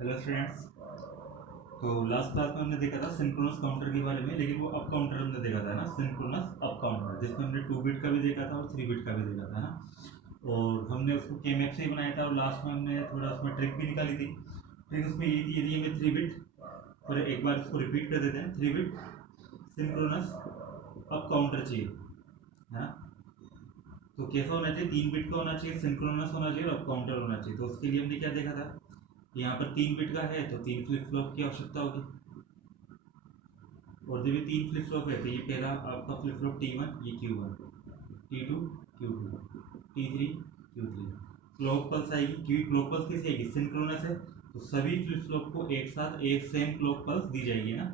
Hello students. तो last class में हमने देखा था सिंक्रोनस काउंटर के बारे में, लेकिन वो अप काउंटर हमने देखा था ना, सिंक्रोनस अप काउंटर, जिसमें हमने 2 बिट का भी देखा था और 3 बिट का भी देखा था ना। और हमने उसको के मैप से ही बनाया था और लास्ट में हमने थोड़ा उसमें ट्रिक भी निकाली थी। ट्रिक उसमें ये थी, यदि हमें 3 बिट, और एक बार इसको रिपीट कर देते हैं, 3 बिट सिंक्रोनस अप काउंटर चाहिए है ना। तो कैसा होना चाहिए? 3 बिट का होना चाहिए, सिंक्रोनस होना चाहिए और अप काउंटर होना चाहिए। तो उसके लिए हमने क्या देखा था, यहाँ पर 3 बिट का है तो 3 फ्लिप फ्लॉप की आवश्यकता होगी। और जब ये 3 फ्लिप फ्लॉप है तो ये पहला आपका फ्लिप फ्लॉप T1, ये Q1, T2 Q2, T3 Q3। Clock pulse आएगी, क्योंकि क्लॉक पल्स कैसे आएगी? सिंक्रोनस है तो सभी फ्लिप फ्लॉप को एक साथ एक सेम क्लॉक पल्स दी जाएगी ना।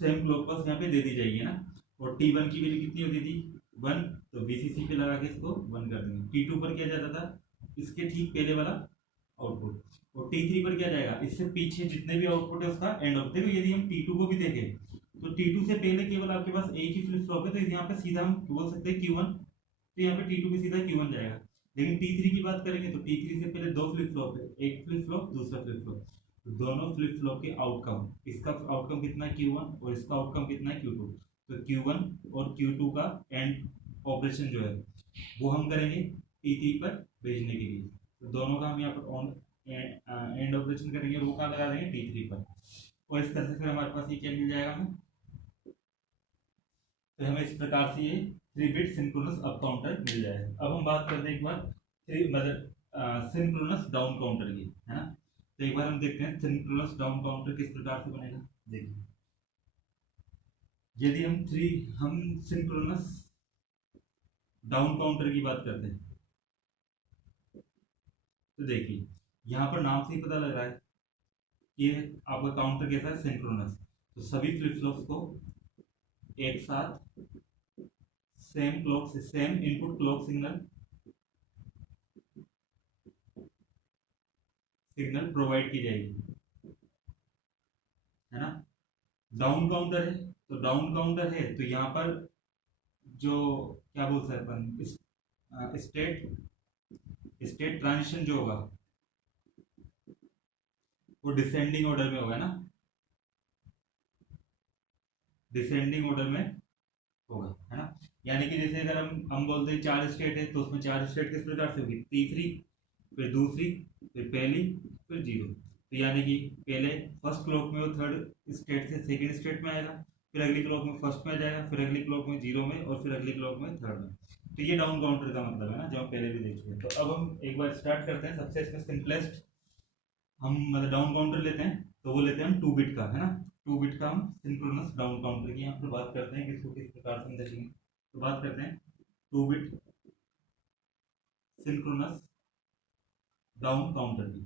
सेम क्लॉक पल्स यहाँ पे दे दी जाएगी ना। और T1 की वैल्यू कितनी होती थी? 1, तो VCC पे लगा के इसको 1 कर देंगे। T2 पर क्या जाता था? इसके ठीक पहले वाला आउटपुट। और T3 पर क्या जाएगा? इससे पीछे जितने भी आउटपुट है उसका एंड आउटपुट। देखो यदि हम T2 को भी देखें तो T2 से पहले केवल आपके पास एक ही फ्लिप फ्लॉप है, तो यहाँ पे सीधा हम बोल सकते हैं Q1, तो यहाँ पे T2 पे सीधा Q1 जाएगा। लेकिन T3 की बात करेंगे तो T3 से पहले 2 फ्लिप फ्लॉप है, एक फ्लिप फ्लॉप दूसरा फ्लिप फ्लॉप। तो दोनों फ्लिप फ्लॉप के आउटकम, इसका आउटकम कितना है Q1 और इसका आउटकम कितना है Q2। तो Q1 और Q2 का एंड ऑपरेशन जो है वो हम करेंगे T3 पर भेजने के लिए। तो दोनों का हम यहाँ पर ऑन एंड ऑपरेशन करेंगे, वो कहाँ लगा देंगे? T3 पर। और इस तरह से फिर हमारे पास ये क्या मिल जाएगा हमें? तो हमें इस प्रकार से ये 3 बिट सिंक्रोनस अप काउंटर मिल जाएगा। अब हम बात करते हैं एक बार मतलब सिंक्रोनस डाउन काउंटर की, है ना। तो एक बार हम देखते हैं सिंक्रोनस डाउन काउंटर किस प्रकार से बनेगा। देखिए, यदि हम सिंक्रोनस डाउन काउंटर की बात करते हैं तो देखिए यहाँ पर नाम से ही पता लग रहा है कि आपका काउंटर कैसा है? सिंक्रोनस। तो सभी फ्लिप फ्लॉप्स को एक साथ सेम क्लॉक से same input clock signal provide की जाएगी, है ना। डाउन काउंटर है तो यहाँ पर जो क्या बोल सकते हैं अपन, स्टेट ट्रांजिशन जो होगा वो डिसेंडिंग ऑर्डर में होगा ना, डिसेंडिंग ऑर्डर में होगा, है ना। यानी कि जैसे अगर हम बोलते हैं 4 स्टेट है तो उसमें 4 स्टेट किस प्रकार से होगी? तीसरी, फिर दूसरी, फिर पहली, फिर जीरो। तो यानी कि पहले फर्स्ट क्लॉक में वो थर्ड स्टेट से सेकंड स्टेट में आएगा, फिर अगली क्लॉक में फर्स्ट में जाएगा, फिर अगली क्लॉक में जीरो में, और फिर अगली क्लॉक में थर्ड में। तो ये डाउन काउंटर का मतलब है ना, जो हम पहले भी देख चुके हैं। तो अब हम एक बार स्टार्ट करते हैं। सबसे इसमें सिंपलेस्ट हम मतलब डाउन काउंटर लेते हैं, तो वो लेते हैं हम 2 बिट का, है ना। 2 बिट का हम सिंक्रोनस डाउन काउंटर की यहाँ पर बात करते हैं कि इसको किस प्रकार से हम देखेंगे। तो बात करते हैं 2 बिट सिंक्रोनस डाउन काउंटर की।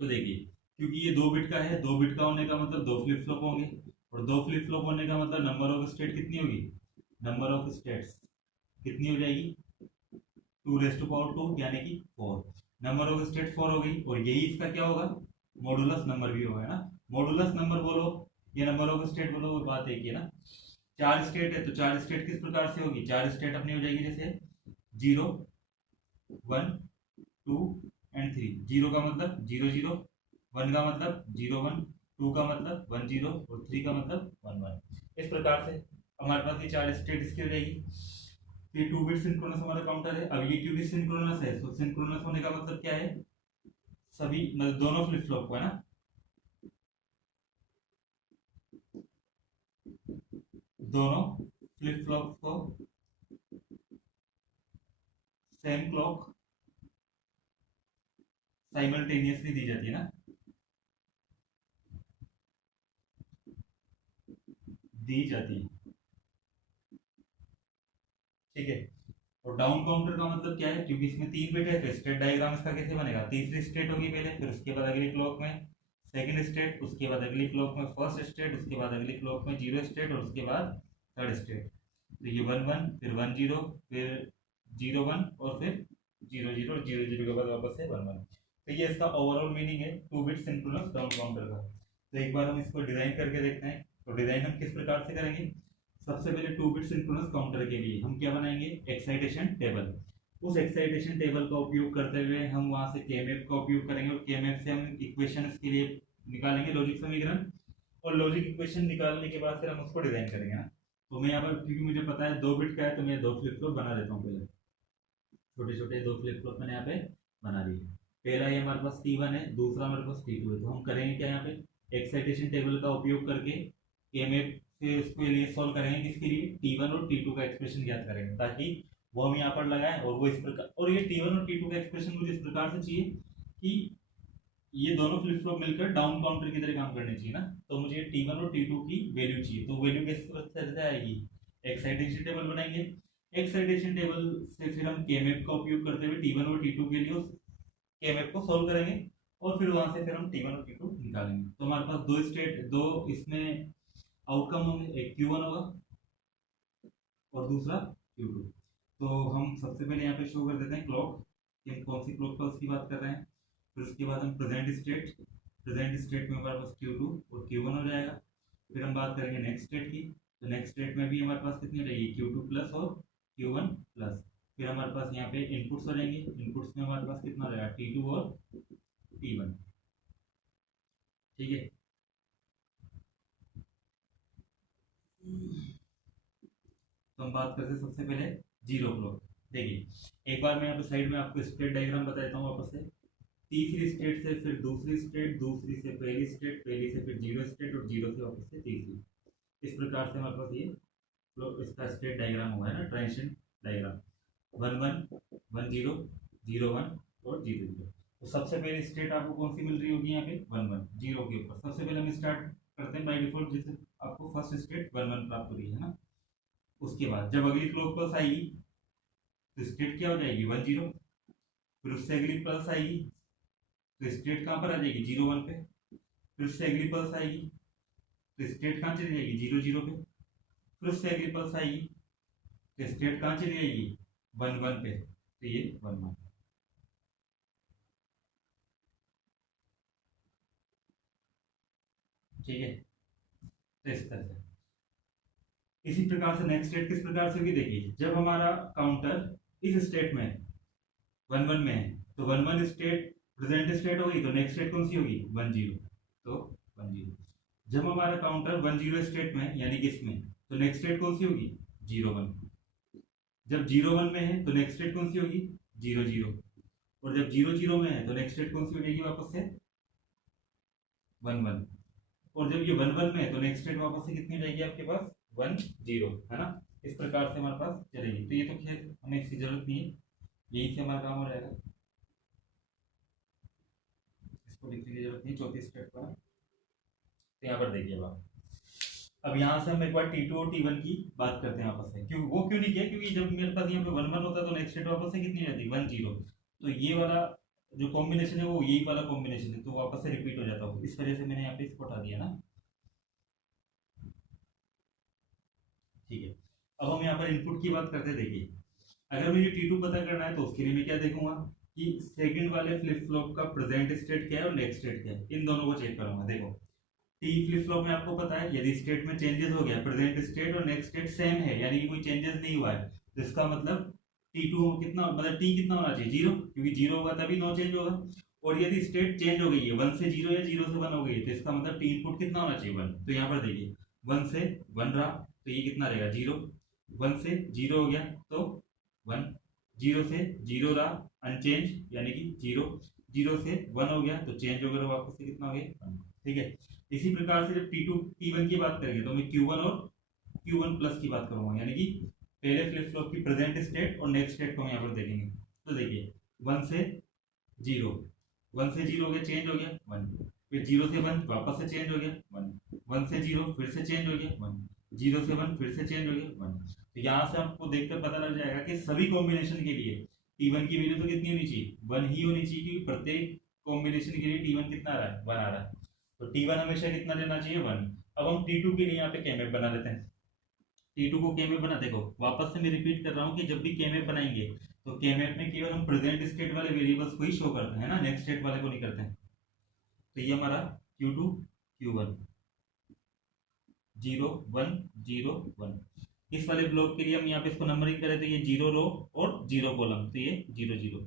तो देखिए, क्योंकि ये 2 बिट का है, 2 बिट का होने का मतलब 2 फ्लिप फ्लॉप होंगे, और 2 फ्लिप फ्लॉप होने का मतलब नंबर ऑफ स्टेट कितनी होगी? नंबर ऑफ स्टेट्स कितनी हो जाएगी? 2⁻², यानी कि 4। नंबर ऑफ स्टेट 4 हो गई, और यही इसका क्या होगा? मॉडुलस नंबर भी होगा, है ना। मॉडुलस नंबर बोलो या नंबर ऑफ स्टेट बोलो, वो बात एक ही है ना। 4 स्टेट है तो 4 स्टेट किस प्रकार से होगी? 4 स्टेट अपनी हो जाएगी जैसे 0, 1, 2 एंड 3। 0 का मतलब 0 0, 1 का मतलब 0 1, 2 का मतलब 1 0, और 3 का मतलब 1 1। इस प्रकार से हमारे पास ये 4 स्टेट इसकी हो जाएगी। तो ये 2 बिट सिंक्रोनस हमारा काउंटर है। अब ये क्योंकि सिंक्रोनस है, तो सिंक्रोनस होने का मतलब क्या है? सभी मतलब दोनों फ्लिप फ्लॉप को, है ना, दोनों फ्लिप फ्लॉप को सेम क्लॉक साइमल्टेनियसली दी जाती है ना, दी जाती है, ठीक है। और डाउन काउंटर का मतलब क्या है? क्योंकि इसमें 3 बिट है तो स्टेट डायग्राम इसका कैसे बनेगा? तीसरी स्टेट होगी पहले, फिर उसके बाद अगली क्लॉक में सेकंड स्टेट, उसके बाद अगली क्लॉक में फर्स्ट स्टेट, उसके बाद अगली क्लॉक में जीरो स्टेट, और उसके बाद थर्ड स्टेट। तो ये 1 1, फिर 1 0, फिर 0 1, और फिर 0 0, और 0 0 के बाद वापस से 1 1। तो ये इसका ओवरऑल मीनिंग है 2 बिट सिंक्रोनस डाउन काउंटर का। तो एक बार हम इसको डिजाइन करके देखते हैं। तो डिजाइन हम किस प्रकार से करेंगे, सबसे पहले 2 बिट सिंक्रोनस काउंटर के लिए हम क्या बनाएंगे, एक्साइटेशन टेबल। उस एक्साइटेशन टेबल का उपयोग करते हुए हम वहां से केएमएफ का उपयोग करेंगे और केएमएफ से हम इक्वेशन के लिए निकालेंगे लॉजिक समीकरण, और लॉजिक इक्वेशन निकालने के बाद फिर हम उसको डिजाइन करेंगे ना। तो मैं यहाँ पर क्योंकि मुझे पता है 2 बिट का है तो मैं 2 फ्लिप फ्लॉप बना देता हूँ। पहले छोटे छोटे 2 फ्लिप फ्लॉप मैंने यहाँ पे बना लिए। पहला ये हमारे पास T1 है, दूसरा हमारे पास T2 है। तो हम करेंगे क्या, यहाँ पे एक्साइटेशन टेबल का उपयोग करके केएमएफ से उसके लिए सॉल्व करेंगे, किसके लिए, T1 और T2 का एक्सप्रेशन ज्ञात करेंगे, ताकि वो हम यहाँ पर लगाएं और वो इस प्रकार, और ये T1 और T2 का एक्सप्रेशन मुझे इस प्रकार से चाहिए कि ये दोनों फ्लिप फ्लॉप मिलकर डाउन काउंटर की तरह काम करने चाहिए ना। तो मुझे T1 और T2 की वैल्यू चाहिए। तो वैल्यू किस तरह से आएगी, एक्साइटेशन टेबल बनाएंगे। एक्साइटेशन टेबल से फिर हम केएमएफ का उपयोग करते हुए T1 और T2 के लिए उस केएमएफ को सॉल्व करेंगे, और फिर वहां से फिर हम T1 और T2 निकालेंगे। तो हमारे पास दो इसमें आउटकम होंगे, एक Q1 होगा और दूसरा Q2। तो हम सबसे पहले यहाँ पे शो कर देते हैं क्लॉक, कि हम कौन सी क्लॉक का उसकी बात कर रहे हैं। फिर उसके बाद हम प्रेजेंट स्टेट में हमारे पास Q2 और Q1 हो जाएगा। फिर हम बात करेंगे नेक्स्ट स्टेट की। तो नेक्स्ट स्टेट में भी हमारे पास कितनी रहेगी, Q2 प्लस और Q1 प्लस। फिर हमारे पास यहाँ पे इनपुट्स हो जाएंगे। इनपुट्स में हमारे पास कितना रहेगा, T2 और T1। ठीक है। तो हम बात करते हैं सबसे पहले जीरो क्लॉक। देखिए एक बार मैं यहाँ पे साइड में आपको स्टेट डायग्राम बताता हूँ वापस से। तीसरी स्टेट से फिर दूसरी स्टेट, दूसरी से पहली स्टेट, पहली से फिर जीरो स्टेट, और जीरो से वापस से तीसरी। इस प्रकार से हमारे पास ये इसका स्टेट डायग्राम हुआ है ना, ट्रांजिशन डायग्राम। 1 1 1 0 0 1 और 0 0। तो सबसे पहले स्टेट आपको कौन सी मिल रही होगी, यहाँ पे 1 1 0 के ऊपर। सबसे पहले हम स्टार्ट करते हैं बाय डिफॉल्ट, जैसे आपको फर्स्ट स्टेट 1 1 प्राप्त हो रही है ना। उसके बाद जब अगली क्लॉक पल्स आएगी तो स्टेट क्या हो जाएगी, 1 0। फिर उससे अगली पल्स आएगी तो स्टेट कहाँ पर आ जाएगी, 0 1 पे। फिर उससे अगली पल्स आएगी तो स्टेट कहाँ चली जाएगी, 0 0 पे। फिर उससे अगली पल्स आएगी तो स्टेट कहाँ चली जाएगी, 1 1 पे। तो ये 1 1। ठीक है। तो इस तरह से इसी प्रकार से नेक्स्ट स्टेट किस प्रकार से होगी, देखिए जब हमारा काउंटर इस स्टेट में 1 1 में है तो 1 1 स्टेट प्रेजेंट स्टेट होगी, तो नेक्स्ट स्टेट कौन सी होगी, 1 0। तो 1 0। जब हमारा काउंटर 1 0 स्टेट में यानी कि इसमें, तो नेक्स्ट स्टेट कौन सी होगी, 0 1। जब 0 1 में है तो नेक्स्ट स्टेट कौन सी होगी, 0 0। और जब 0 0 में है तो नेक्स्ट स्टेट कौन सी हो जाएगी, वापस से 1 1। और जब ये 1 1 में है तो नेक्स्ट स्टेट वापस से कितनी जाएगी आपके पास, 1 0, है ना। इस प्रकार से हमारे पास चलेगी। तो ये तो खैर हमें इसकी जरूरत नहीं है, यही से हमारा काम हो जाएगा, इसको लिखने की जरूरत नहीं चौथी स्टेप पर। तो यहाँ पर देखिए अब यहाँ से हम एक बार T2 और T1 की बात करते हैं वापस से। क्यों नहीं किया, क्योंकि जब मेरे पास यहाँ पे 1 1 होता है तो नेक्स्ट स्टेट वापस से कितनी रहती है, 1 0। तो ये वाला जो कॉम्बिनेशन है वो यही वाला कॉम्बिनेशन है, तो वापस से रिपीट हो जाता है। इस वजह से मैंने यहाँ पे इसको हटा दिया ना। ठीक है। अब हम यहाँ पर इनपुट की बात करते हैं। देखिए अगर मुझे T2 पता करना है तो उसके लिए मैं क्या देखूंगा कि सेकंड वाले फ्लिप फ्लॉप का प्रेजेंट स्टेट क्या है और नेक्स्ट स्टेट क्या है, इन दोनों को चेक करूंगा। देखो टी फ्लिप फ्लॉप में आपको पता है यदि स्टेट में चेंजेस हो गया, प्रेजेंट स्टेट और नेक्स्ट स्टेट सेम है यानी कि कोई चेंजेस नहीं हुआ है, तो इसका मतलब T2 कितना, मतलब T कितना होना चाहिए, 0, क्योंकि 0 होगा तभी नो चेंज होगा। और यदि स्टेट चेंज हो गई है 1 से 0 या 0 से 1 हो गई है, तो इसका मतलब T इनपुट कितना होना चाहिए, 1। तो यहाँ पर देखिए 1 से 1 रहा तो ये कितना रहेगा, 0। 1 से 0 हो गया तो 1, 0 से 0 रहा अनचेंज यानी कि 0, 0 से 1 हो गया तो चेंज हो गया, वापस से कितना हो गया, 1। ठीक है। इसी प्रकार से जब T2 T1 की बात करेंगे तो मैं Q1 और Q1 प्लस की बात करूंगा, यानी कि पहले फ्लिप फ्लॉप की प्रेजेंट स्टेट और नेक्स्ट स्टेट को हम यहाँ पर देखेंगे। तो देखिए 1 से 0, 1 से 0 हो गया, चेंज हो गया 1। फिर 0 से 1 वापस से चेंज हो गया 1, 1 से 0 फिर से चेंज हो गया 1, 0 से 1 फिर से चेंज हो गया 1। तो यहाँ से आपको देखकर पता लग जाएगा कि सभी कॉम्बिनेशन के लिए T1 की वैल्यू तो कितनी होनी चाहिए, 1 ही होनी चाहिए, क्योंकि प्रत्येक कॉम्बिनेशन के लिए T1 कितना आ रहा है, 1 आ रहा है। तो T1 हमेशा कितना लेना चाहिए, 1। अब हम T2 के लिए यहाँ पे केएमएफ बना लेते हैं। T2 को केएमएफ बना, देखो वापस से मैं रिपीट कर रहा हूँ कि जब भी केएमएफ बनाएंगे तो केएमएफ में केवल हम प्रेजेंट स्टेट वाले वेरिएबल्स को ही शो करते हैं ना, नेक्स्ट स्टेट वाले को नहीं करते हैं। तो ये हमारा Q2 Q1 0 1 0 1। इस वाले ब्लॉक के लिए हम यहाँ पे इसको नंबरिंग करें तो ये 0 रो और 0 कॉलम, तो ये 0 0।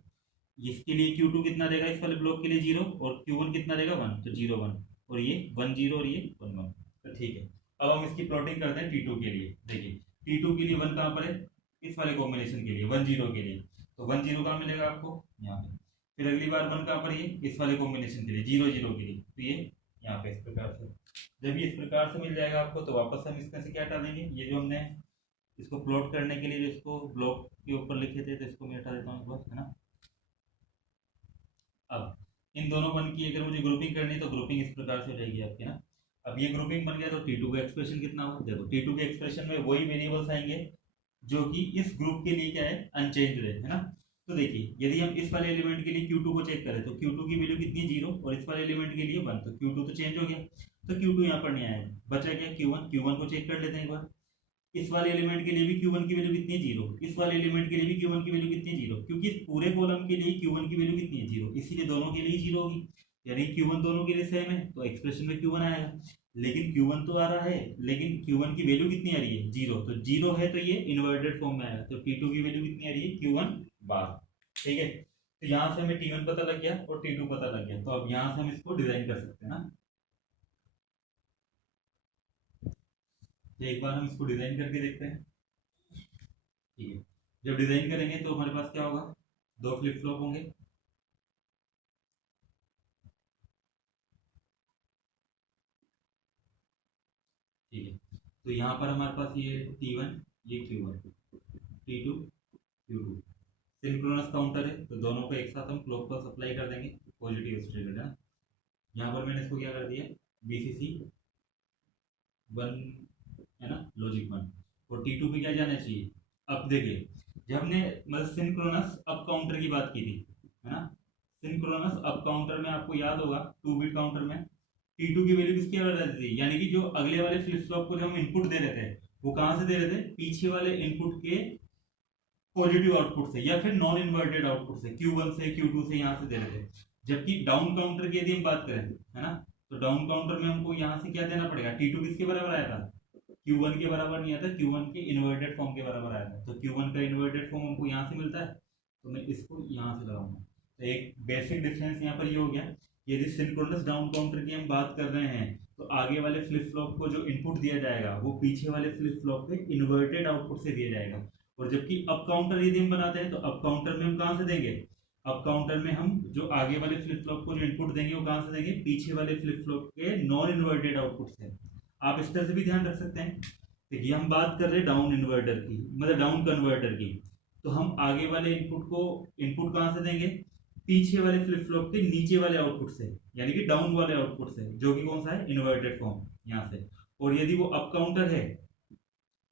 इसके लिए Q2 कितना देगा इस वाले ब्लॉक के लिए 0 और Q1 कितना देगा 1, तो 0 1 और ये 1 0 और ये 1 1। तो ठीक है, अब हम इसकी प्लॉटिंग करते हैं T2 के लिए। देखिए T2 के लिए 1 कहाँ पर है, इस वाले कॉम्बिनेशन के लिए 1 0 के लिए, तो 1 0 कहाँ मिलेगा आपको यहाँ पे। फिर अगली बार 1 कहाँ पर, ये इस वाले कॉम्बिनेशन के लिए 0 0 के लिए, तो ये यहाँ पे इस प्रकार से। जब ये इस प्रकार से मिल जाएगा आपको तो वापस हम इसमें से क्या हटा देंगे, ये जो हमने इसको प्लॉट करने के लिए जो इसको ब्लॉक के ऊपर लिखे थे तो इसको मैं हटा देता हूँ एक बार, है ना। अब इन दोनों वन की अगर मुझे ग्रुपिंग करनी है तो ग्रुपिंग इस प्रकार से हो जाएगी आपकी ना। अब ये ग्रुपिंग बन गया तो T2 का एक्सप्रेशन कितना होगा, देखो T2 के एक्सप्रेशन में वही वेरिएबल्स आएंगे जो कि इस ग्रुप के लिए क्या है, अनचेंज्ड है ना। तो देखिए यदि हम इस वाले एलिमेंट के लिए Q2 को चेक करें तो Q2 की वैल्यू कितनी है 0 और इस वाले एलिमेंट के लिए 1, तो Q2 तो चेंज हो गया, तो Q2 यहाँ पर नहीं आएगा, बचा क्या Q1। Q1 को चेक कर लेते हैं एक बार। इस वाले एलिमेंट के लिए भी Q1 की वैल्यू कितनी है 0, इस वाले एलिमेंट के लिए भी Q1 की वैल्यू कितनी है 0, क्योंकि इस पूरे कॉलम के लिए Q1 की वैल्यू कितनी है 0, इसीलिए दोनों के लिए 0 होगी, यानी Q1 दोनों के लिए सेम है तो एक्सप्रेशन में Q1 आएगा। लेकिन Q1 तो आ रहा है लेकिन Q1 की वैल्यू कितनी आ रही है 0, तो 0 है तो ये इन्वर्टेड फॉर्म में आएगा, तो T2 की वैल्यू कितनी आ रही है Q1 बार। ठीक है, तो यहाँ से हमें T1 पता लग गया और T2 पता लग गया, तो अब यहाँ से हम इसको डिजाइन कर सकते हैं ना। तो एक बार हम इसको डिजाइन करके देखते हैं। ठीक है, जब डिजाइन करेंगे तो हमारे पास क्या होगा, दो फ्लिप फ्लॉप होंगे। ठीक है, तो यहाँ पर हमारे पास ये T1 ये Q1 T2 Q2 synchronous counter है, तो दोनों को एक साथ हम क्लॉक पर अप्लाई कर देंगे, पॉजिटिव स्टेट है ना। यहाँ पर मैंने इसको क्या कर दिया BCC 1 है ना, लॉजिक 1, और T2 पे क्या जाना चाहिए। अब देखिए जब हमने मतलब सिंक्रोनस अप काउंटर की बात की थी, है ना, सिंक्रोनस अप काउंटर में आपको याद होगा 2 बिट काउंटर में T2 की वैल्यू किसकी आ रही थी, यानी कि जो अगले वाले फ्लिप फ्लॉप को जो हम इनपुट दे रहे थे वो कहां से दे रहे थे, पीछे वाले इनपुट के पॉजिटिव आउटपुट से या फिर नॉन इन्वर्टेड आउटपुट से, Q1 से Q2 से यहाँ से दे रहे थे। जबकि डाउन काउंटर की यदि हम बात करें, है ना, तो डाउन काउंटर में हमको यहाँ से क्या देना पड़ेगा, T2 किसके बराबर आया था, Q1 के बराबर नहीं आता, Q1 के इन्वर्टेड फॉर्म के बराबर आया था, तो Q1 का इन्वर्टेड फॉर्म हमको यहाँ से मिलता है, तो मैं इसको यहाँ से लगाऊंगा। तो एक बेसिक डिफरेंस यहाँ पर ये हो गया, यदि सिंक्रोनस डाउन काउंटर की हम बात कर रहे हैं तो आगे वाले फ्लिप फ्लॉप को जो इनपुट दिया जाएगा वो पीछे वाले फ्लिप फ्लॉप पे इन्वर्टेड आउटपुट से दिया जाएगा। और जबकि अप काउंटर यदि हम बनाते हैं तो अप काउंटर में हम कहाँ से देंगे, अप काउंटर में हम जो आगे वाले फ्लिप फ्लॉप को जो इनपुट देंगे वो कहाँ से देंगे, पीछे वाले फ्लिप फ्लॉप के नॉन इन्वर्टेड आउटपुट से। आप इस तरह से भी ध्यान रख सकते हैं। देखिए हम बात कर रहे हैं डाउन इन्वर्टर की, मतलब डाउन कन्वर्टर की, तो हम आगे वाले इनपुट को इनपुट कहाँ से देंगे, पीछे वाले फ्लिप फ्लॉप के नीचे वाले आउटपुट से, यानी कि डाउन वाले आउटपुट से, जो कि कौन सा है, इन्वर्टेड फॉर्म यहाँ से। और यदि वो अप काउंटर है,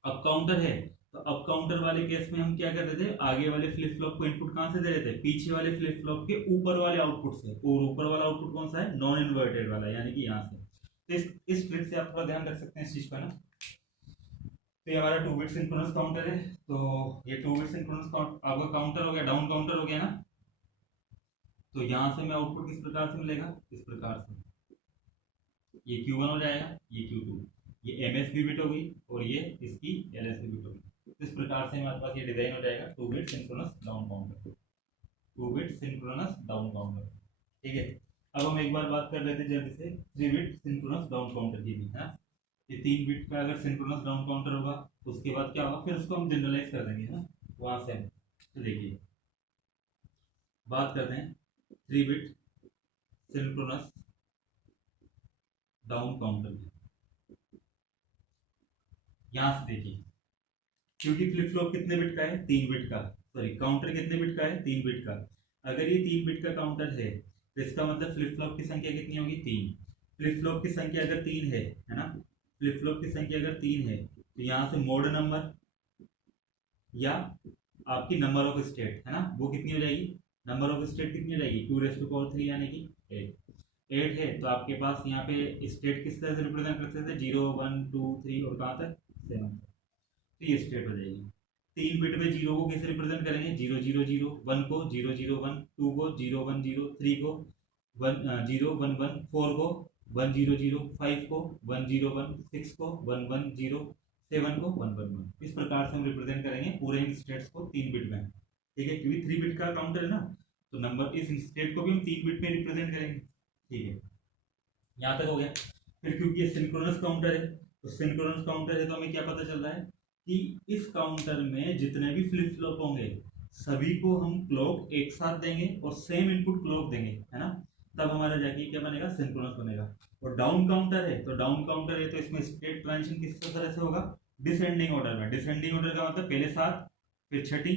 अप काउंटर है तो अप काउंटर वाले केस में हम क्या कर रहे थे, आगे वाले फ्लिप फ्लॉप को इनपुट कहां से दे रहे थे, पीछे वाले फ्लिप फ्लॉप के ऊपर वाले आउटपुट से, और ऊपर वाला आउटपुट कौन सा है, नॉन इन्वर्टेड वाला, यानी कि यहाँ से। तो इस ट्रिक से आप थोड़ा ध्यान रख सकते हैं इस चीज का ना। तो ये हमारा 2 बिट सिंक्रोनस काउंटर है, तो ये 2 बिट सिंक्रोनस आपका काउंटर हो गया, डाउन काउंटर हो गया ना। तो यहाँ से मैं आउटपुट किस प्रकार से मिलेगा, इस प्रकार से, ये Q1 हो जाएगा, ये Q2, ये MSB बिट होगी और ये इसकी LSB बिट होगी। इस प्रकार से हमारे पास ये डिजाइन हो जाएगा 2 bit synchronous down counter, 2 bit synchronous down counter. ठीक है, अब हम एक बार बात कर लेते हैं जल्दी से 3 बिट सिंक्रोनस डाउन काउंटर की भी, है। ये 3 बिट का अगर सिंक्रोनस डाउन काउंटर होगा उसके बाद क्या होगा, फिर उसको हम जनरलाइज कर देंगे ना वहां से। तो देखिए बात करते हैं 3 बिट सिंक्रोनस डाउन काउंटर की। यहां से देखिए क्योंकि फ्लिप फ्लॉप कितने बिट का है, 3 बिट का, सॉरी काउंटर कितने बिट का है, 3 बिट का। अगर ये 3 बिट का काउंटर है तो इसका मतलब फ्लिप फ्लॉप की संख्या कितनी होगी, 3। फ्लिप फ्लॉप की संख्या अगर 3 है ना, फ्लिप फ्लॉप की संख्या अगर 3 है तो यहाँ से मोड नंबर या आपकी नंबर ऑफ स्टेट, है ना, वो कितनी हो जाएगी, नंबर ऑफ स्टेट कितनी हो जाएगी, 2⁻³ यानी कि 8 है। तो आपके पास यहाँ पे स्टेट किस तरह से रिप्रेजेंट कर सकते हैं, 0 1 2 3 और कहाँ तक 7, तो ये स्टेट हो जाएगी। 3 बिट में 0 को कैसे रिप्रेजेंट करेंगे, 0 0 0, 1 को 0 0 1, 2 को 0 1 0, 3 को 1 0 1 1, 4 को 1005 को 101, 6 को 1107, 7 को 111। इस प्रकार से हम रिप्रेजेंट करेंगे पूरे इन स्टेट्स को 3 बिट में। ठीक है, क्योंकि 3 बिट का काउंटर है ना, तो नंबर इस स्टेट को भी हम 3 बिट में रिप्रेजेंट करेंगे। ठीक है, यहाँ तक हो गया। फिर क्योंकि ये सिंक्रोनस काउंटर है, तो सिंक्रोनस काउंटर है तो हमें क्या पता चल रहा है कि इस काउंटर में जितने भी फ्लिप फ्लॉप होंगे सभी को हम क्लॉक एक साथ देंगे और सेम इनपुट क्लॉक देंगे, है ना, तब हमारा जाके क्या बनेगा, सिंक्रोनस बनेगा। और डाउन काउंटर है, तो डाउन काउंटर है तो इसमें स्टेट ट्रांजिशन किस तरह से होगा, डिसेंडिंग ऑर्डर में। डिसेंडिंग ऑर्डर का मतलब पहले 7, फिर छठी,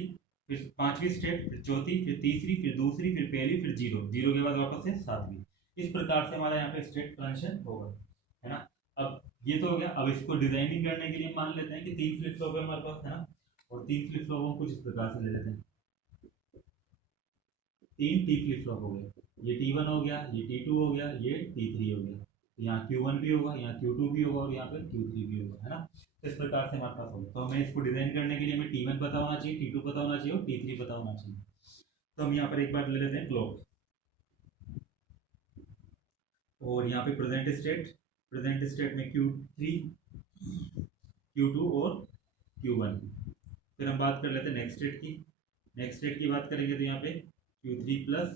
फिर 5वीं स्टेट, फिर चौथी, फिर तीसरी, फिर दूसरी, फिर पहली, फिर जीरो, जीरो के बाद वापस से 7वीं। इस प्रकार से हमारा यहाँ पे स्टेट ट्रांजिशन होगा, है ना। अब ये तो हो गया। अब इसको डिजाइनिंग करने के लिए मान लेते हैं कि 3 फ्लिप फ्लॉप है हमारे पास, है ना, और 3 फ्लिप फ्लॉप को कुछ इस प्रकार से ले लेते हैं। 3 टी फ्लिप फ्लॉप हो गए, ये T1 हो गया, ये T2 हो गया, ये T3 हो गया। यहाँ Q1 भी होगा, यहाँ Q2 भी होगा और यहाँ पे Q3 भी होगा, है ना। इस प्रकार से हमारे पास होगा। तो हमें इसको डिजाइन करने के लिए हमें T1 पता होना चाहिए, T2 पता होना चाहिए और T3 पता होना चाहिए। तो हम यहाँ पर एक बार ले लेते हैं क्लॉक, और यहाँ पे प्रेजेंट स्टेट में Q3, Q2 और Q1। फिर हम बात कर लेते हैं नेक्स्ट स्टेट की। नेक्स्ट स्टेट की बात करेंगे तो यहाँ पे Q3 प्लस,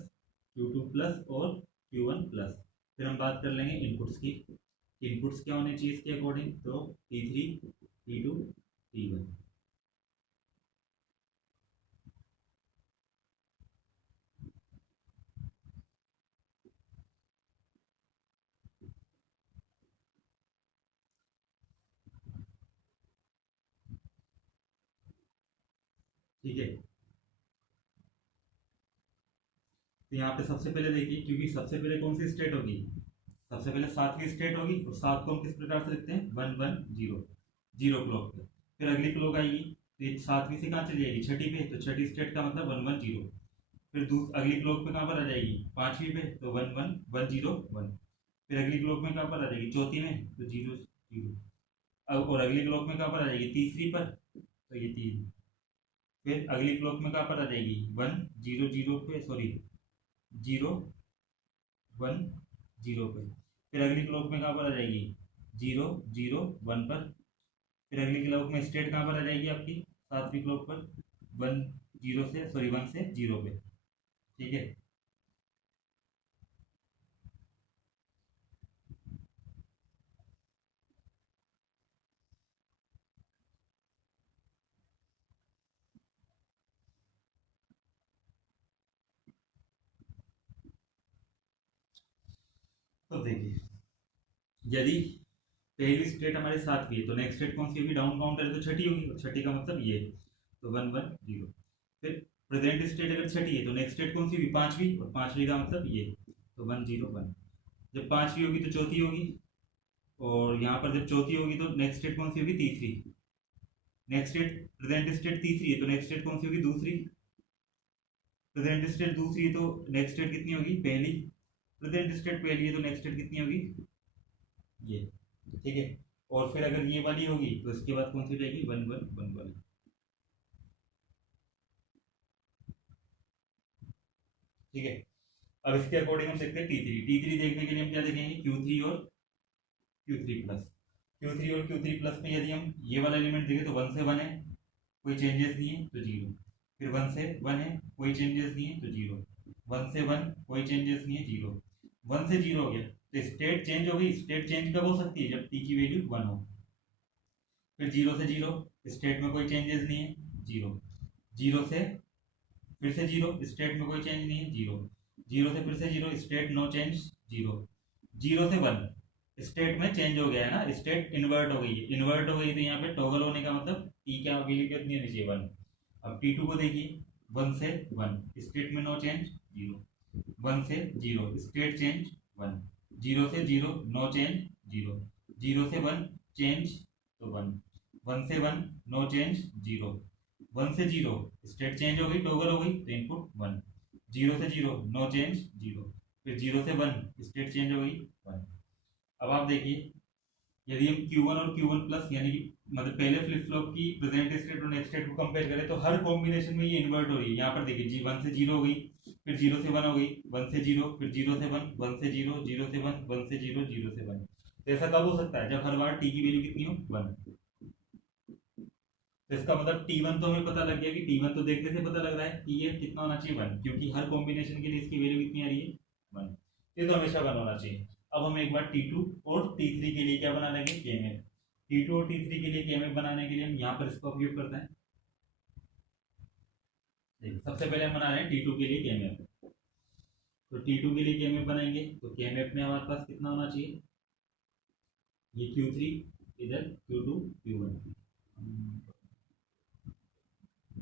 Q2 प्लस और Q1 प्लस। फिर हम बात कर लेंगे इनपुट्स की। इनपुट्स क्या होने चाहिए इसके अकॉर्डिंग, तो T3, T2, T1। ठीक है, तो यहाँ पे सबसे पहले देखिए, क्योंकि सबसे पहले कौन सी स्टेट होगी, सबसे पहले 7वीं स्टेट होगी, और 7 को हम किस प्रकार से लिखते हैं, 110, जीरो क्लॉक पे। फिर अगली क्लॉक आएगी, तो ये 7वीं से कहाँ चली जाएगी, छठी पे, तो छठी स्टेट का मतलब 110। फिर अगली क्लॉक पे कहाँ पर आ जाएगी, 5वीं पे, तो 11101। फिर अगली क्लॉक में कहाँ पर आ जाएगी, चौथी में, तो 00। अब और अगली क्लॉक में कहाँ पर आ जाएगी, तीसरी पर, तो ये 3। फिर अगली क्लॉक में कहाँ पर आ जाएगी, 100 पे, सॉरी 010 पे। फिर अगली क्लॉक में कहाँ पर आ जाएगी, 001 पर। फिर अगली क्लॉक में स्टेट कहाँ पर आ जाएगी आपकी, 7वीं क्लॉक पर, 1 से 0 पे। ठीक है, तो देखिए, यदि पहली स्टेट हमारे 7वीं है तो नेक्स्ट स्टेट कौन सी होगी, डाउन काउंटर है तो छठी होगी, और छठी का मतलब ये, तो 110। फिर प्रेजेंट स्टेट अगर छठी है तो नेक्स्ट स्टेट कौन सी होगी, 5वीं, और 5वीं का मतलब ये, तो 101। जब 5वीं होगी तो चौथी होगी, और यहाँ पर जब चौथी होगी तो नेक्स्ट स्टेट कौन सी होगी, तीसरी। नेक्स्ट स्टेट, प्रेजेंट स्टेट तीसरी है तो नेक्स्ट स्टेट कौन सी होगी, दूसरी। प्रेजेंट स्टेट दूसरी है तो नेक्स्ट स्टेट कितनी होगी, पहली। प्रेजेंट स्टेट पहली है तो नेक्स्ट स्टेट कितनी होगी, ये। ठीक है, और फिर अगर ये वाली होगी तो इसके बाद कौन सी हो जाएगी, 1111। ठीक है, अब इसके अकॉर्डिंग हम देखते हैं T3 देखने के लिए हम क्या देखेंगे, Q3 और Q3 प्लस। Q3 और Q3 प्लस में यदि हम ये वाला एलिमेंट देखें तो 1 से 1 है, कोई चेंजेस नहीं है तो 0। फिर 1 से 1 है, कोई चेंजेस नहीं है तो 0। 1 से 1 कोई चेंजेस नहीं है, 0। 1 से 0 हो गया तो स्टेट चेंज हो गई। स्टेट चेंज कब हो सकती है, जब t की वैल्यू 1 हो। फिर 0 से 0, स्टेट में कोई चेंजेस नहीं है, 0। 0 से फिर से 0, स्टेट में कोई चेंज नहीं है, 0। 0 से फिर से 0, स्टेट नो चेंज, 0। 0 से 1, स्टेट में चेंज हो गया है ना, स्टेट इन्वर्ट हो गई है। इन्वर्ट हो गई तो यहाँ पे टॉगल होने का मतलब टी क्या वैल्यू कितनी होनी चाहिए, 1। अब T2 को देखिए, 1 से 1, स्टेट में नो चेंज, 0। 1 से 0, स्टेट चेंज, 1। 0 से 0, नो चेंज, 0। 0 से 1 चेंज, तो 1। 1 से 1 नो चेंज, 0। 1 से 0, स्टेट चेंज हो गई, टॉगल हो गई तो इनपुट 1। 0 से 0 नो चेंज, 0। फिर 0 से 1 स्टेट चेंज हो गई, 1। अब आप देखिए यदि हम Q1 और Q1 प्लस यानी कि मतलब पहले फ्लिप फ्लॉप की प्रेजेंट स्टेट और नेक्स्ट स्टेट को कंपेयर करें तो हर कॉम्बिनेशन में ये इन्वर्ट हो रही है। यहाँ पर देखिए जी 1 से 0 हो गई, फिर 0 से 1 हो गई, 1 से 0, फिर 0 से 1, 1 से 0, 0 से 1, 1 से 0, 0 से 1। तो ऐसा कब हो सकता है? जब हर बार t की वैल्यू कितनी हो? 1। तो इसका मतलब T1 तो हमें पता लग गया कि T1 तो देखने से पता लग रहा है कि ये कितना होना चाहिए? 1, क्योंकि हर कॉम्बिनेशन के लिए इसकी वैल्यू कितनी आ रही है? 1। ये तो हमेशा 1 होना चाहिए। अब हम एक बार T2 और T3 के लिए क्या बना लेंगे? KMF। T2 और T3 के लिए KMF बनाने के लिए हम यहाँ पर इसका उपयोग करते हैं। देखिए सबसे पहले हम बना रहे हैं T2 के लिए KMF। तो T2 के लिए KMF बनाएंगे तो KMF में हमारे पास कितना होना चाहिए? ये Q3, इधर Q2, Q1,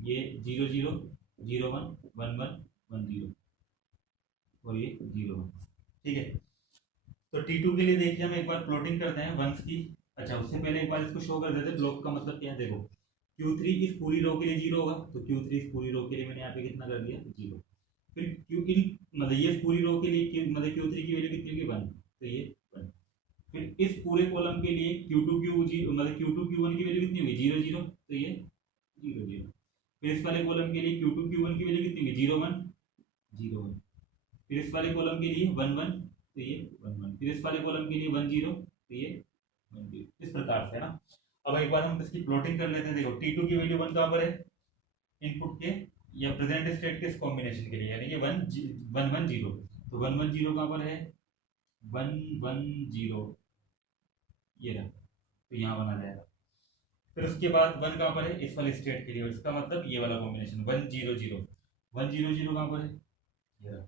ये 0 0 0 1 1 1 1 0 और ये 0 1। ठीक है, तो T2 के लिए देखिए हम एक बार प्लॉटिंग करते हैं वंस की। अच्छा उससे पहले एक बार इसको शो कर देते हैं ब्लॉक का मतलब क्या है। देखो Q3 इस पूरी रो के लिए 0 होगा, तो Q3 इस पूरी रो के लिए मैंने यहाँ पे कितना कर दिया? 0। फिर Q इन मतलब ये इस पूरी रो के लिए मतलब Q3 की वैल्यू कितनी होगी? 1, तो ये 1। फिर इस पूरे कॉलम के लिए Q2 मतलब Q2 Q1 की वैल्यू कितनी होगी? 0 0, तो ये 0 0। फिर इस वाले कॉलम के लिए Q2 Q1 की वैल्यू कितनी होगी? 0 1 0 1। फिर इस वाले कॉलम के लिए 1 1, तो ये 1 1। फिर इस वाले कॉलम के लिए 1 0, तो ये 1 0। इस प्रकार से है ना। अब एक बार हम इसकी प्लॉटिंग कर लेते हैं। देखो T2 की वैल्यू 1 कहाँ पर है? इनपुट के या प्रेजेंट स्टेट के इस कॉम्बिनेशन के लिए, यानी कि 1 1 1 0। तो 1 1 0 कहाँ पर है? 1 1 0 ये रहा, तो यहाँ बना जाएगा। फिर उसके बाद 1 कहाँ पर है? इस वाले स्टेट के लिए, और इसका मतलब ये वाला कॉम्बिनेशन 1 0 0। 1 0 0 कहाँ पर है? ये रहा।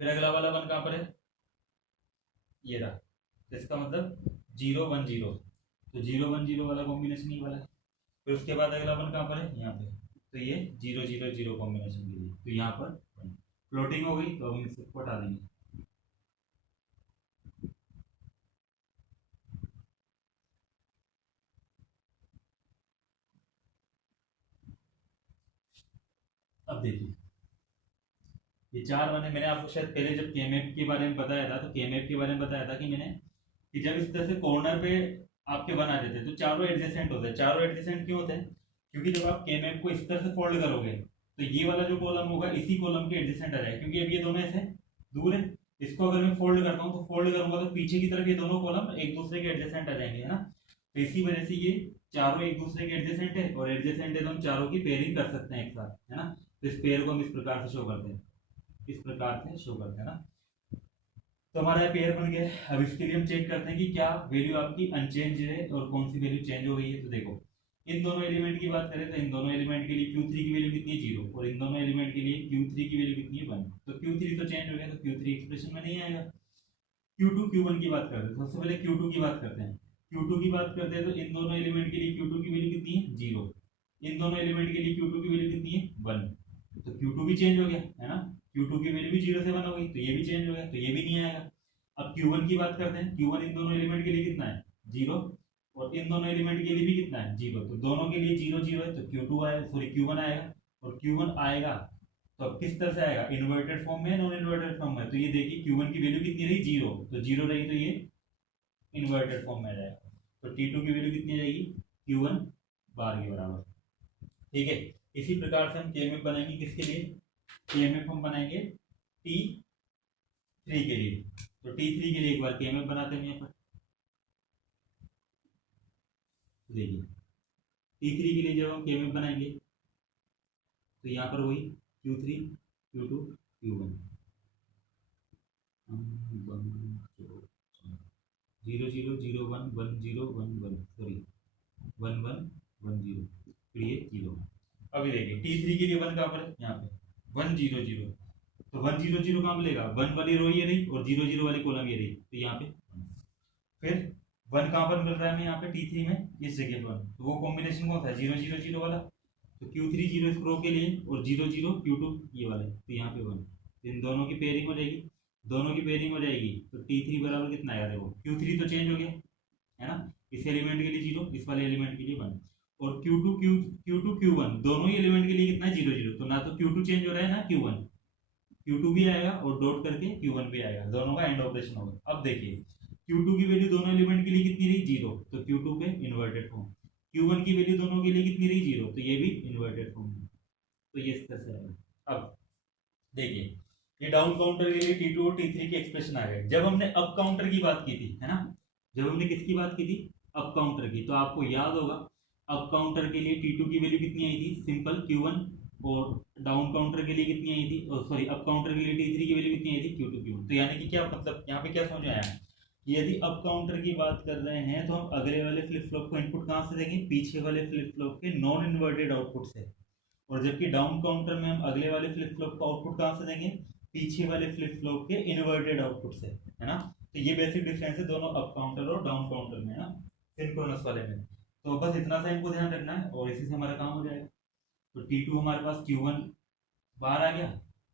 फिर अगला वाला 1 कहाँ पर है? ये रहा। तो इसका मतलब 0 1 0, तो 0 1 0 वाला कॉम्बिनेशन ही वाला है। फिर उसके बाद अगला 1 कहाँ पर है? यहाँ पे। तो ये 0 0 0 कॉम्बिनेशन के लिए, तो यहाँ पर प्लॉटिंग हो गई। तो हम इसको हटा देंगे। अब देखिए ये 4 1 है। मैंने आपको शायद पहले जब केएमएफ के बारे में बताया था, तो केएमएफ के बारे में बताया था कि मैंने कि जब इस तरह से कॉर्नर पे आपके बना देते हैं तो चारों एडजेसेंट होते हैं। चारों एडजेसेंट क्यों होते हैं? क्योंकि जब आप केएमएफ को इस तरह से फोल्ड करोगे तो ये वाला जो कॉलम होगा इसी कॉलम के एडजेसेंट आ जाएगा, क्योंकि अब ये दोनों ऐसे दूर है। इसको अगर मैं फोल्ड करता हूँ तो फोल्ड करूंगा तो पीछे की तरफ ये दोनों कॉलम एक दूसरे के एडजेसेंट आ जाएंगे, है ना। तो इसी वजह से ये चारों एक दूसरे के एडजेसेंट है, और एडजेसेंट है तो हम चारों की पेयरिंग कर सकते हैं एक साथ, है ना। तो इस पेयर को हम इस प्रकार से शो करते हैं, इस प्रकार से शो करते हैं ना। तो हमारा पेयर बन गया। अब इसके लिए हम चेक करते हैं कि क्या वैल्यू आपकी अनचेंज है और कौन सी वैल्यू चेंज हो गई है। तो देखो इन दोनों एलिमेंट की बात करें तो इन दोनों एलिमेंट के लिए Q3 की वैल्यू कितनी है? 0। और इन दोनों एलिमेंट के लिए Q3 की वैल्यू कितनी है? 1। तो Q3 तो चेंज हो गया, तो Q3 एक्सप्रेशन में नहीं आएगा। Q2 Q1 की बात करते हैं। सबसे पहले Q2 की बात करते हैं। Q2 की बात करते हैं तो इन दोनों एलिमेंट के लिए Q2 की वैल्यू कितनी है? 0। इन दोनों एलिमेंट के लिए Q2 की वैल्यू कितनी है? 1। तो Q2 भी चेंज हो गया, है ना। Q2 की वैल्यू भी 0 से 1 हो गई, तो ये भी चेंज हो गया, तो ये भी नहीं आएगा। अब Q1 की बात करते हैं। Q1 इन दोनों एलिमेंट के लिए कितना है? 0। और इन दोनों एलिमेंट के लिए भी कितना है? 0। तो दोनों के लिए 0 0 है, तो Q2 आएगा, सॉरी Q1 आएगा। और Q1 आएगा तो अब किस तरह से आएगा? इन्वर्टेड फॉर्म में, नॉन इन्वर्टेड फॉर्म में। तो ये देखिए Q1 की वैल्यू कितनी रही? 0। तो 0 रही तो ये इन्वर्टेड फॉर्म में आ जाएगा। तो T2 की वैल्यू कितनी जाएगी? Q1 बार के बराबर। ठीक है, इसी प्रकार से हम KMF बनाएंगे। किसके लिए? KMF हम बनाएंगे T3 के लिए। तो T3 के लिए एक बार KMF बनाते हैं यहाँ पर। देखिए T3 के लिए जब हम KMF बनाएंगे तो यहाँ पर वही Q3 Q2 Q1 0 0 0 1 1 0 1 1, सॉरी 1 1 1 0, फिर ये 0। अभी देखिए T3 के लिए 1 कहाँ पर है? यहाँ पे 1 0 0। तो 1 0 0 कहाँ मिलेगा? 1 वाली रो ये रही और 0 0 वाली कॉलम ये रही, तो यहाँ पे फिर 1 कहाँ पर मिल रहा है हमें? यहाँ पे T3 में, इस जगह पर। तो वो कॉम्बिनेशन कौन सा है? 0 0 0 वाला। तो Q3 0 इस रो के लिए और 0 0 Q2 ये वाले, तो यहाँ पे 1। इन दोनों की पेयरिंग हो जाएगी, दोनों की पेयरिंग हो जाएगी। तो T3 बराबर कितना आया? देखो Q3 तो चेंज हो गया, है ना। इस एलिमेंट के लिए 0, इस वाले एलिमेंट के लिए 1। और Q2 Q1 दोनों ही एलिमेंट के लिए कितना है? 0 0। तो ना तो Q2 चेंज हो रहा है ना Q1 भी आएगा और डॉट करके Q1 भी आएगा, दोनों का एंड ऑपरेशन होगा। अब देखिए Q2 की वैल्यू दोनों एलिमेंट के लिए कितनी रही, 0, तो Q2 पे इन्वर्टेड फॉर्म। Q1 की वैल्यू दोनों के लिए कितनी रही, 0, तो ये भी इन्वर्टेड फॉर्म है। तो ये इस तरह से आएगा। अब देखिए ये डाउन काउंटर के लिए T2 और T3 के एक्सप्रेशन आ गए। जब हमने अप काउंटर की बात की थी, है ना, जब हमने किसकी बात की थी, अप काउंटर की, तो आपको याद होगा अप काउंटर के लिए T2 की वैल्यू कितनी आई थी, सिंपल Q1, और डाउन काउंटर के लिए कितनी आई थी, सॉरी अप काउंटर के लिए T3 की वैल्यू कितनी आई थी, Q2 Q1। तो यानी कि क्या मतलब यहाँ पे क्या समझ में आया, यदि अप काउंटर की बात कर रहे हैं तो हम अगले वाले फ्लिप फ्लॉप को इनपुट कहाँ से देंगे, पीछे वाले फ्लिप फ्लॉप के नॉन इन्वर्टेड आउटपुट से। और जबकि डाउन काउंटर में हम अगले वाले फ्लिप फ्लॉप का आउटपुट कहाँ से देंगे, पीछे वाले फ्लिप फ्लॉप के इन्वर्टेड आउटपुट से, है ना। तो ये बेसिक डिफरेंस है दोनों अप काउंटर और डाउन काउंटर में, है ना, सिंक्रोनस वाले में। तो बस इतना सा इनको ध्यान रखना है और इसी से हमारा काम हो जाएगा। तो T2 हमारे पास Q1 बार आ गया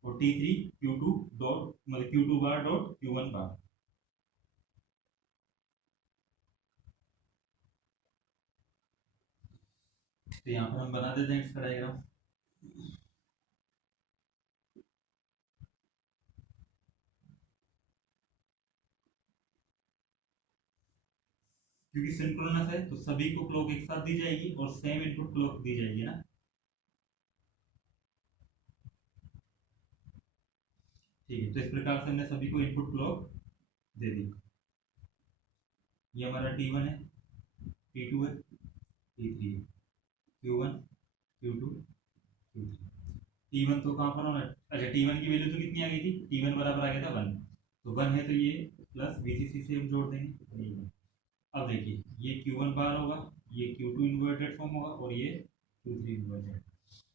और T3 Q2 डॉट मतलब Q2 बार डॉट Q1 बार। तो यहाँ पर हम बना देते हैं इसका डायग्राम। क्योंकि सिंक्रोनस है तो सभी को क्लॉक एक साथ दी जाएगी और सेम इनपुट क्लॉक दी जाएगी ना। ठीक है, तो इस प्रकार से हमने सभी को इनपुट क्लॉक दे दी। ये हमारा T1 है, T2 है, T3 है, Q1 Q2 Q3। T1 तो कहाँ पर होना है, अच्छा T1 की वैल्यू तो कितनी आ गई थी, T1 बराबर आ गया था 1, तो 1 है तो ये प्लस VCC से हम जोड़ देंगे। अब देखिए ये Q1 बार होगा, ये Q2 इन्वर्टेड फॉर्म होगा और ये Q3 इन्वर्टेड।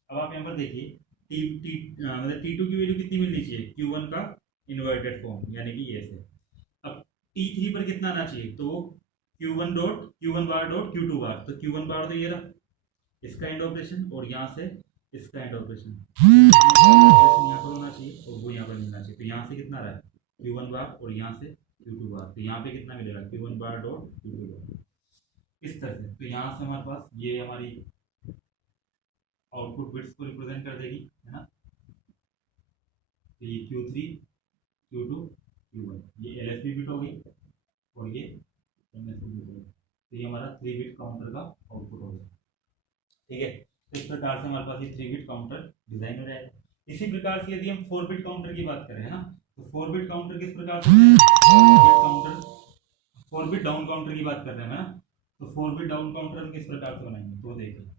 अब आप यहाँ पर देखिए मतलब T2 की वैल्यू कितनी मिलनी चाहिए, Q1 का इन्वर्टेड फॉर्म यानी कि ये से। अब T3 पर कितना आना चाहिए, तो Q1 बार डॉट Q2 बार, तो Q1 बार तो ये रहा इसका एंड ऑपरेशन और यहाँ से इसका एंड ऑपरेशन यहाँ पर होना चाहिए और वो यहाँ पर मिलना चाहिए। तो यहाँ से कितना रहा है Q1 बार और यहाँ से Q2 बार, तो यहाँ पे कितना मिलेगा Q1 बार डॉट Q2 बार, इस तरह से। तो यहाँ से हमारे पास ये हमारी आउटपुट बिट्स को रिप्रेजेंट कर देगी, है ना। तो ये Q3 Q2 Q1 ये LSB बिट हो गई और ये MSB बिट हो गई। तो ये हमारा 3 बिट काउंटर का आउटपुट हो गया। ठीक है, तो इस प्रकार से हमारे पास ये 3 बिट काउंटर डिजाइन हो जाएगा। इसी प्रकार से यदि हम 4 बिट काउंटर की बात करें, है ना, तो 4 बिट काउंटर किस प्रकार से काउंटर 4 बिट डाउन काउंटर की बात कर रहे हैं, है ना। तो 4 बिट डाउन काउंटर हम किस प्रकार से बनाएंगे, तो देखिए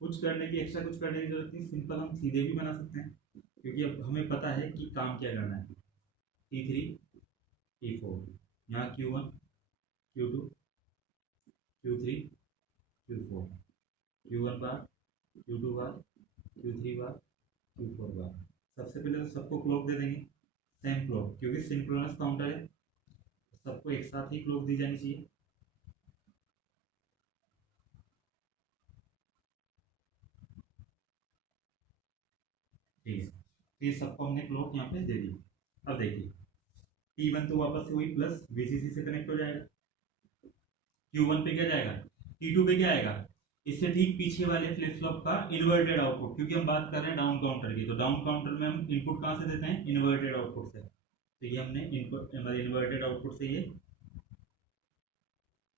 कुछ करने की एक्स्ट्रा कुछ करने की जरूरत नहीं, सिंपल हम सीधे भी बना सकते हैं क्योंकि अब हमें पता है कि काम क्या करना है। T3 T4 यहाँ Q1 Q2 Q3 Q4 Q1 बार Q2 बार Q3 बार Q4 बार। सबसे पहले तो सबको क्लॉक दे देंगे सेम क्लॉक, क्योंकि सिंक्रोनस काउंटर है सबको एक साथ ही क्लॉक दी जानी चाहिए। ठीक है, तो ये सबको हमने क्लॉक यहाँ पे दे दी। अब देखिए T1 तो वापस से वही प्लस VCC से कनेक्ट हो जाएगा, Q1 पे क्या जाएगा, T2 पे क्या आएगा, इससे ठीक पीछे वाले फ्लिप फ्लॉप का इन्वर्टेड आउटपुट, क्योंकि हम बात कर रहे हैं डाउन काउंटर की, तो डाउन काउंटर में हम इनपुट कहाँ से देते हैं, इन्वर्टेड आउटपुट से। तो ये हमने इनपुट इन्वर्टेड आउटपुट से ये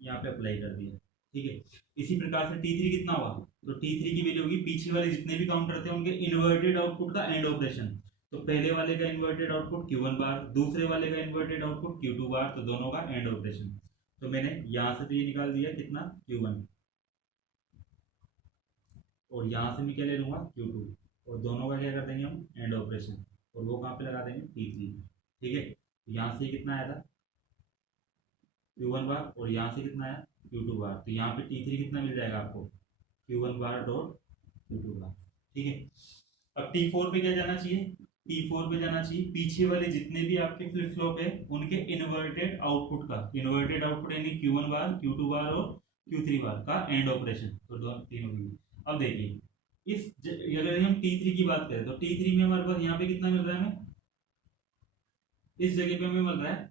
यहाँ पे अप्लाई कर दिया। ठीक है, इसी प्रकार से T3 कितना हुआ, तो T3 की वैल्यू होगी पीछे वाले जितने भी काउंटर थे उनके इन्वर्टेड आउटपुट का एंड ऑपरेशन। तो पहले वाले का इन्वर्टेड आउटपुट Q1 बार, दूसरे वाले का इन्वर्टेड आउटपुट Q2 बार, तो दोनों का एंड ऑपरेशन। तो मैंने यहाँ से तो ये निकाल दिया कितना Q1 और यहाँ से मैं क्या ले लूँगा Q2 और दोनों का क्या कर देंगे हम एंड ऑपरेशन और वो कहाँ पे लगा देंगे T3। ठीक है, यहाँ से कितना आया था Q1 बार और यहाँ से कितना आया Q2 बार, तो यहाँ पे T3 कितना मिल जाएगा आपको Q1 बार डॉट Q2 बार। ठीक है, अब T4 पे क्या जाना चाहिए, T4 पे जाना चाहिए पीछे वाले जितने भी आपके फ्लिप फ्लॉप है उनके इन्वर्टेड आउटपुट का, इन्वर्टेड आउटपुट यानी Q1 बार Q2 बार और Q3 बार का एंड ऑपरेशन, तो दोनों तीनों की। अब देखिए अगर हम T3 की बात करें तो T3 में हमारे पास यहाँ पे कितना मिल रहा है हमें, इस जगह पे हमें मिल रहा है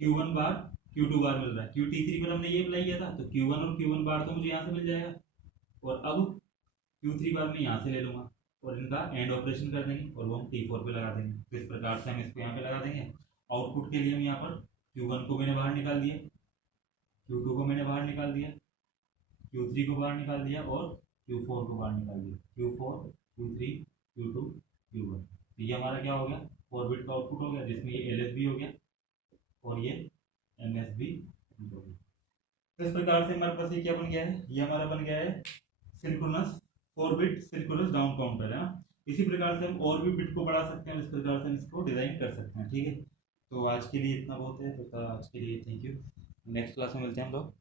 Q1 बार Q2 बार मिल रहा है, Q3 पर हमने ये अप्लाई किया था, तो Q1 और Q1 बार तो मुझे यहाँ से मिल जाएगा, और अब Q3 बार मैं यहाँ से ले लूँगा और इनका एंड ऑपरेशन कर देंगे और वो हम T4 पे लगा देंगे। तो इस प्रकार से हम इसको यहाँ पे लगा देंगे। आउटपुट के लिए हम यहाँ पर Q1 को मैंने बाहर निकाल दिया, Q2 को मैंने बाहर निकाल दिया, Q3 को बाहर निकाल दिया और Q4 को बाहर निकाल दिया। Q4, Q3, Q2, Q1, तो ये हमारा क्या हो गया, 4 बिट का आउटपुट हो गया, जिसमें ये LSB हो गया और ये MSB हो गया। तो इस प्रकार से हमारे पास ये क्या बन गया है, ये हमारा बन गया है synchronous 4 bit synchronous down counter है ना। इसी प्रकार से हम और भी बिट को बढ़ा सकते हैं, इस प्रकार से हम इसको डिजाइन कर सकते हैं। ठीक है, तो आज के लिए इतना बहुत है, तो आज के लिए थैंक यू। नेक्स्ट क्लास में मिलते हैं हम लोग।